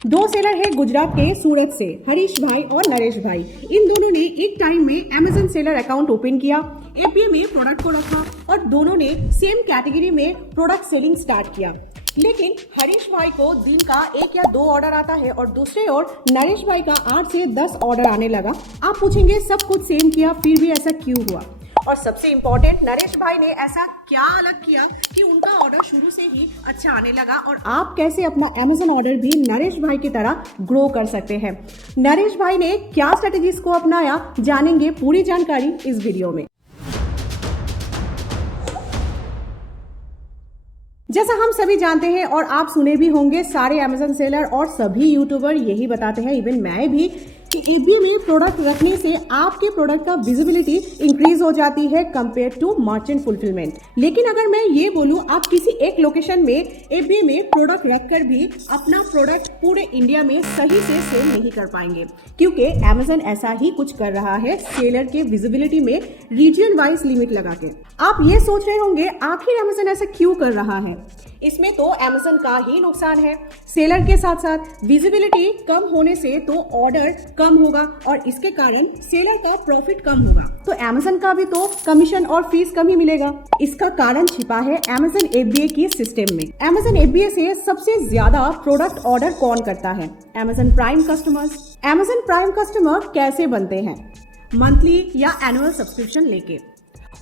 दो सेलर है गुजरात के सूरत से, हरीश भाई और नरेश भाई। इन दोनों ने एक टाइम में अमेजन सेलर अकाउंट ओपन किया, एपीए में प्रोडक्ट को रखा और दोनों ने सेम कैटेगरी में प्रोडक्ट सेलिंग स्टार्ट किया। लेकिन हरीश भाई को दिन का 1 या 2 ऑर्डर आता है और दूसरे ओर नरेश भाई का 8 से 10 ऑर्डर आने लगा। आप पूछेंगे सब कुछ सेम किया फिर भी ऐसा क्यों हुआ? और सबसे इम्पोर्टेंट, नरेश भाई ने ऐसा क्या अलग किया कि उनका ऑर्डर शुरू से ही अच्छा आने लगा और आप कैसे अपना अमेजन ऑर्डर भी नरेश भाई की तरह ग्रो कर सकते हैं। नरेश भाई ने क्या स्ट्रेटेजीज को अपनाया, जानेंगे पूरी जानकारी इस वीडियो में। जैसा हम सभी जानते हैं और आप सुने भी होंगे, सारे अमेजन सेलर और सभी यूट्यूबर यही बताते हैं, इवन मैं भी, कि एपीए में प्रोडक्ट रखने से आपके प्रोडक्ट का विजिबिलिटी इंक्रीज हो जाती है कंपेयर टू मर्चेंट फुलफिलमेंट। लेकिन अगर मैं ये बोलूं, आप किसी एक लोकेशन में एपीए में प्रोडक्ट रखकर भी अपना प्रोडक्ट पूरे इंडिया में सही से सेल नहीं कर पाएंगे, क्योंकि अमेजन ऐसा ही कुछ कर रहा है सेलर के विजिबिलिटी में रीजन वाइज लिमिट लगा के। आप ये सोच रहे होंगे आखिर अमेजन ऐसा क्यों कर रहा है? इसमें तो अमेजन का ही नुकसान है। सेलर के साथ साथ विजिबिलिटी कम होने से तो ऑर्डर कम होगा और इसके कारण सेलर का प्रॉफिट कम होगा, तो अमेजन का भी तो कमीशन और फीस कम ही मिलेगा। इसका कारण छिपा है अमेजन एफबीए की सिस्टम में। अमेजन एफबीए से सबसे ज्यादा प्रोडक्ट ऑर्डर कौन करता है? Amazon prime customers. Amazon prime customer कैसे बनते हैं? मंथली या एनुअल सब्सक्रिप्शन लेके।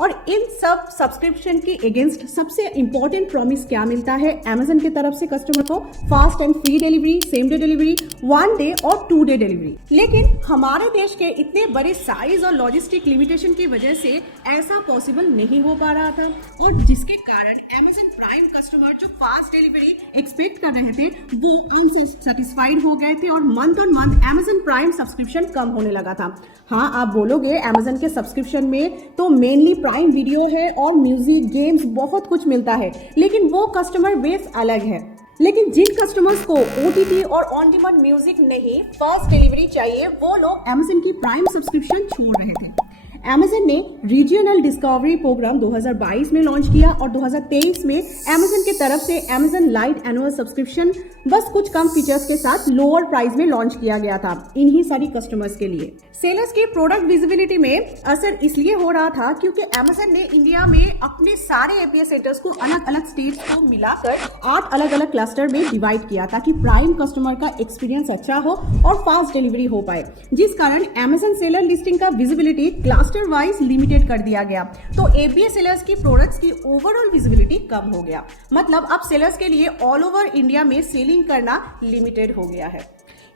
और इन सब सब्सक्रिप्शन के अगेंस्ट सबसे इंपॉर्टेंट प्रॉमिस क्या मिलता है अमेजन की तरफ से कस्टमर को? Fast and free delivery, same day delivery, 1 day और 2 डे डिलीवरी। लेकिन हमारे देश के इतने बड़े साइज और लॉजिस्टिक लिमिटेशन की वजह से ऐसा पॉसिबल नहीं हो पा रहा था, और जिसके कारण अमेजन प्राइम कस्टमर जो फास्ट डिलीवरी एक्सपेक्ट कर रहे थे वो अनसेटिस्फाइड हो गए थे और month on month Amazon prime subscription कम होने लगा था। हाँ, आप बोलोगे अमेजन के सब्सक्रिप्शन में तो मेनली प्राइम वीडियो है और म्यूजिक, गेम्स, बहुत कुछ मिलता है, लेकिन वो कस्टमर बेस अलग है। लेकिन जिन कस्टमर्स को ओटीटी और ऑन डिमांड म्यूजिक नहीं, फास्ट डिलीवरी चाहिए, वो लोग अमेजन की प्राइम सब्सक्रिप्शन छोड़ रहे थे। अमेजन ने रीजनल डिस्कवरी प्रोग्राम 2022 में लॉन्च किया और 2023 में अमेजन की तरफ से अमेजन लाइट एनुअल सब्सक्रिप्शन बस कुछ कम फीचर्स के साथ लोअर प्राइस में लॉन्च किया गया था इन्हीं सारी कस्टमर्स के लिए। सेलर्स की प्रोडक्ट विजिबिलिटी में असर इसलिए हो रहा था क्योंकि अमेजन ने इंडिया में अपने सारे एपीए सेंटर्स को अलग अलग स्टेट्स को मिलाकर 8 अलग अलग क्लस्टर में डिवाइड किया ताकि प्राइम कस्टमर का एक्सपीरियंस अच्छा हो और फास्ट डिलीवरी हो पाए, जिस कारण अमेजन सेलर लिस्टिंग का विजिबिलिटी क्लस्टर वाइज लिमिटेड कर दिया गया। तो एपीए सेलर्स की प्रोडक्ट्स की ओवरऑल विजिबिलिटी कम हो गया, मतलब अब सेलर्स के लिए ऑल ओवर इंडिया में सेलिंग करना लिमिटेड हो गया है।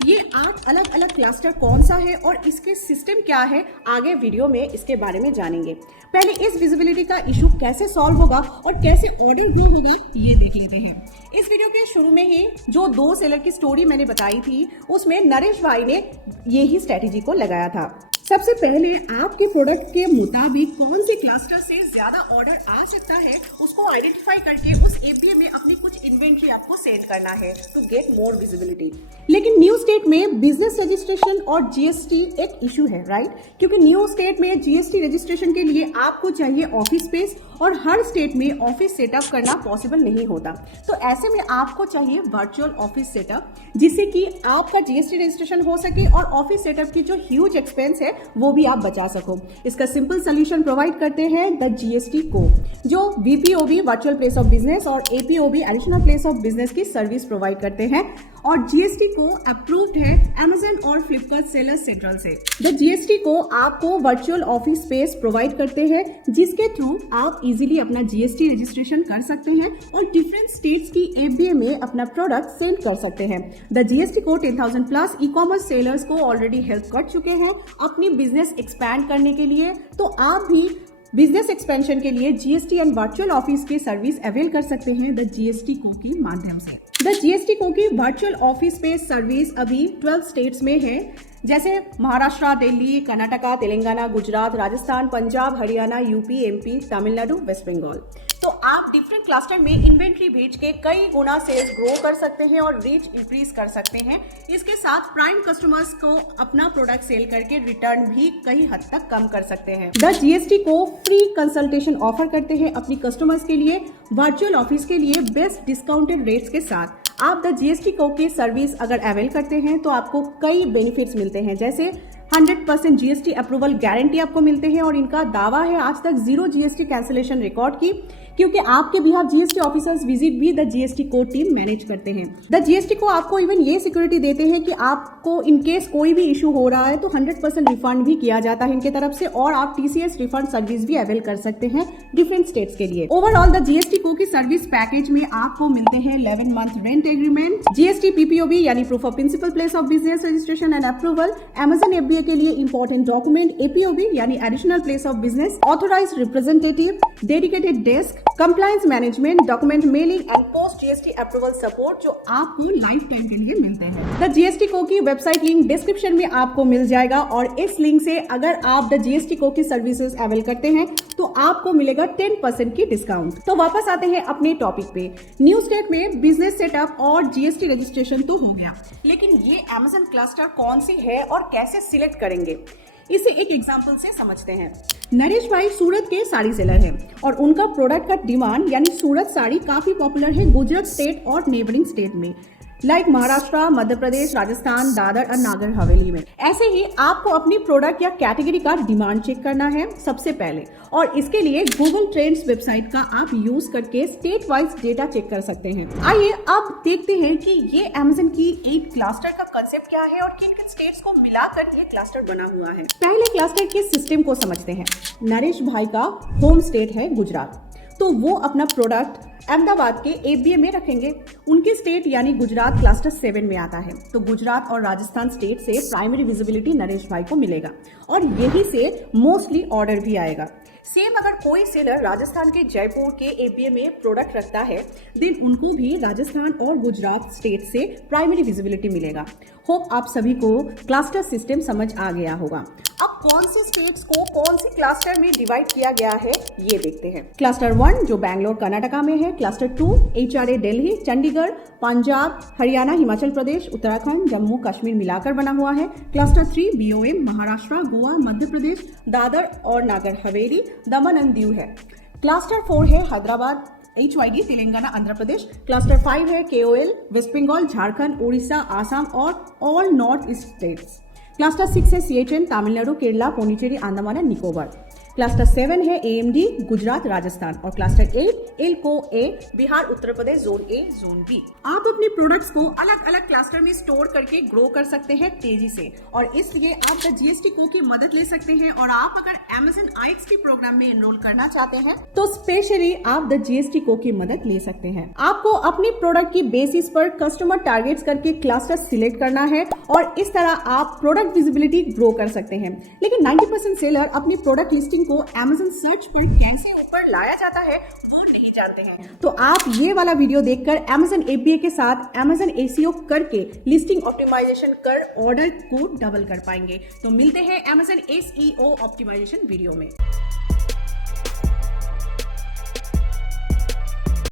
ये 8 अलग अलग क्लस्टर कौन सा है और इसके सिस्टम क्या है, आगे वीडियो में इसके बारे में जानेंगे। पहले इस विजिबिलिटी का इशू कैसे सॉल्व होगा और कैसे ऑर्डर ग्रो होगा ये देख लेते हैं। इस वीडियो के शुरू में ही जो 2 सेलर की स्टोरी मैंने बताई थी, उसमें नरेश भाई ने यही स्ट्रेटेजी को लगाया था। सबसे पहले आपके प्रोडक्ट के मुताबिक कौन से क्लस्टर से ज्यादा ऑर्डर आ सकता है उसको आइडेंटिफाई करके उस एपीए में अपनी कुछ इन्वेंट्री आपको सेंड करना है टू गेट मोर विजिबिलिटी। लेकिन न्यू स्टेट में बिजनेस रजिस्ट्रेशन और जीएसटी एक इशू है, राइट? क्योंकि न्यू स्टेट में जीएसटी रजिस्ट्रेशन के लिए आपको चाहिए ऑफिस स्पेस और हर स्टेट में ऑफिस सेटअप करना पॉसिबल नहीं होता। तो ऐसे में आपको चाहिए वर्चुअल ऑफिस सेटअप, जिससे कि आपका जीएसटी रजिस्ट्रेशन हो सके और ऑफिस सेटअप की जो ह्यूज एक्सपेंस है वो भी आप बचा सको। इसका सिंपल सोल्यूशन प्रोवाइड करते हैं द जीएसटी को, जो वीपीओबी वर्चुअल प्लेस ऑफ बिजनेस और एपीओबी एडिशनल प्लेस ऑफ बिजनेस की सर्विस प्रोवाइड करते हैं। और जीएसटी को अप्रूव्ड है अमेजन और फ्लिपकार्ट सेलर सेंट्रल से। द जीएसटी को आपको वर्चुअल ऑफिस स्पेस प्रोवाइड करते हैं, जिसके थ्रू आप इजीली अपना जीएसटी रजिस्ट्रेशन कर सकते हैं और डिफरेंट स्टेट्स की एफबीए में अपना प्रोडक्ट सेल कर सकते हैं। द जीएसटी को 10,000 प्लस ई कॉमर्स सेलर्स को ऑलरेडी हेल्प कर चुके हैं अपनी बिजनेस एक्सपैंड करने के लिए। तो आप भी बिजनेस एक्सपेंशन के लिए जीएसटी एंड वर्चुअल ऑफिस की सर्विस अवेल कर सकते हैं द जीएसटी को के माध्यम से। द जीएसटी को की वर्चुअल ऑफिस स्पेस सर्विस अभी 12 स्टेट्स में है, जैसे महाराष्ट्र, दिल्ली, कर्नाटका, तेलंगाना, गुजरात, राजस्थान, पंजाब, हरियाणा, यूपी, एमपी, तमिलनाडु, वेस्ट बंगाल। तो आप डिफरेंट क्लस्टर में इन्वेंट्री भेज के कई गुना सेल्स ग्रो कर सकते हैं और रीच इंक्रीज कर सकते हैं। इसके साथ प्राइम कस्टमर्स को अपना प्रोडक्ट सेल करके रिटर्न भी कई हद तक कम कर सकते हैं। द जीएसटी को फ्री कंसल्टेशन ऑफर करते हैं अपनी कस्टमर्स के लिए वर्चुअल ऑफिस के लिए बेस्ट डिस्काउंटेड रेट्स के साथ। आप द जीएसटी को की सर्विस अगर अवेल करते हैं तो आपको कई बेनिफिट्स मिलते हैं, जैसे 100% जीएसटी अप्रूवल गारंटी आपको मिलते हैं और इनका दावा है आज तक 0 जीएसटी कैंसिलेशन रिकॉर्ड की, क्योंकि आपके बिहाफ जीएसटी ऑफिसर्स विजिट भी द जीएसटी को टीम मैनेज करते हैं। द जीएसटी को आपको इवन ये सिक्योरिटी देते हैं कि आपको इन केस कोई भी इशू हो रहा है तो 100% रिफंड भी किया जाता है इनके तरफ से, और आप टीसीएस रिफंड सर्विस भी अवेल कर सकते हैं डिफरेंट स्टेट्स के लिए। ओवरऑल द जीएसटी को की सर्विस पैकेज में आपको मिलते हैं 11 month rent agreement, GST PPOB यानी proof of principal place of business registration and approval, Amazon FBA के लिए इंपॉर्टेंट डॉक्यूमेंट एपीओबी यानी additional place of business, authorised representative, dedicated desk, compliance management, document mailing and post GST approval support जो आपको life time के लिए मिलते हैं। The GST को की वेबसाइट लिंक डिस्क्रिप्शन में आपको मिल जाएगा, और इस लिंक से अगर आप द जीएसटी को की सर्विसेज अवेल करते हैं तो आपको मिलेगा 10% की डिस्काउंट। तो वापस आते हैं अपने टॉपिक पे। न्यू स्टेट में बिजनेस सेटअप और जीएसटी रजिस्ट्रेशन तो हो गया, लेकिन ये अमेजन क्लस्टर कौन सी है और कैसे सिलेक्ट करेंगे, इसे एक एग्जांपल से समझते हैं। नरेश भाई सूरत के साड़ी सेलर हैं और उनका प्रोडक्ट का डिमांड यानी सूरत साड़ी काफी पॉपुलर है गुजरात स्टेट और नेबरिंग स्टेट में, लाइक महाराष्ट्र, मध्य प्रदेश, राजस्थान, दादर और नागर हवेली में। ऐसे ही आपको अपनी प्रोडक्ट या कैटेगरी का डिमांड चेक करना है सबसे पहले, और इसके लिए गूगल ट्रेंड्स वेबसाइट का आप यूज करके स्टेट वाइज डेटा चेक कर सकते हैं। आइए अब देखते हैं कि ये अमेजन की एक क्लस्टर का कंसेप्ट क्या है और किन किन स्टेट्स को मिलाकर ये क्लस्टर बना हुआ है। पहले क्लस्टर के सिस्टम को समझते हैं। नरेश भाई का होम स्टेट है गुजरात, तो वो अपना प्रोडक्ट अहमदाबाद के एबीए में रखेंगे। उनके स्टेट यानी गुजरात क्लस्टर 7 में आता है, तो गुजरात और राजस्थान स्टेट से प्राइमरी विजिबिलिटी नरेश भाई को मिलेगा और यही से मोस्टली ऑर्डर भी आएगा। सेम अगर कोई सेलर राजस्थान के जयपुर के एबीए में प्रोडक्ट रखता है देन उनको भी राजस्थान और गुजरात स्टेट से प्राइमरी विजिबिलिटी मिलेगा। होप आप सभी को क्लस्टर सिस्टम समझ आ गया होगा। अब कौन सी स्टेट्स को कौन सी क्लस्टर में डिवाइड किया गया है ये देखते हैं। क्लस्टर 1 जो बैंगलोर कर्नाटका में है, क्लस्टर 2 एचआरए दिल्ली, चंडीगढ़, पंजाब, हरियाणा, हिमाचल प्रदेश, उत्तराखंड, जम्मू कश्मीर मिलाकर बना हुआ है। क्लस्टर 3 बीओएम, महाराष्ट्र, गोवा, मध्य प्रदेश, दादर और नागर हवेली, दमन एंड दीव है। क्लस्टर 4 है हैदराबाद, HYD, तेलंगाना, आंध्र प्रदेश। क्लस्टर 5 है KOL, वेस्ट बंगाल, झारखंड, उड़ीसा, आसाम और all north east states. Cluster 6 है CHN, Tamil Nadu, Kerala, Pondicherry, Andaman and Nicobar. Cluster 7 है AMD, गुजरात, राजस्थान, और cluster 8 LCOA, Bihar, Uttar Pradesh, zone A, zone B। आप अपने प्रोडक्ट्स को अलग अलग क्लस्टर में स्टोर करके ग्रो कर सकते हैं तेजी से, और इसलिए आप द जीएसटी को की मदद ले सकते हैं। और आप अगर Amazon IXP प्रोग्राम में एनरोल करना चाहते हैं तो स्पेशली आप द जीएसटी को की मदद ले सकते हैं। आपको अपनी प्रोडक्ट की बेसिस पर कस्टमर टारगेट्स करके क्लस्टर सिलेक्ट करना है और इस तरह आप प्रोडक्ट विजिबिलिटी ग्रो कर सकते हैं। लेकिन 90% सेलर अपनी प्रोडक्ट लिस्टिंग को Amazon सर्च पर कैसे ऊपर लाया जाता है वो नहीं जानते हैं। तो आप ये वाला वीडियो देखकर Amazon API के साथ Amazon ACO करके लिस्टिंग ऑप्टिमाइजेशन कर ऑर्डर को डबल कर पाएंगे। तो मिलते हैं Amazon SEO ऑप्टिमाइजेशन वीडियो में।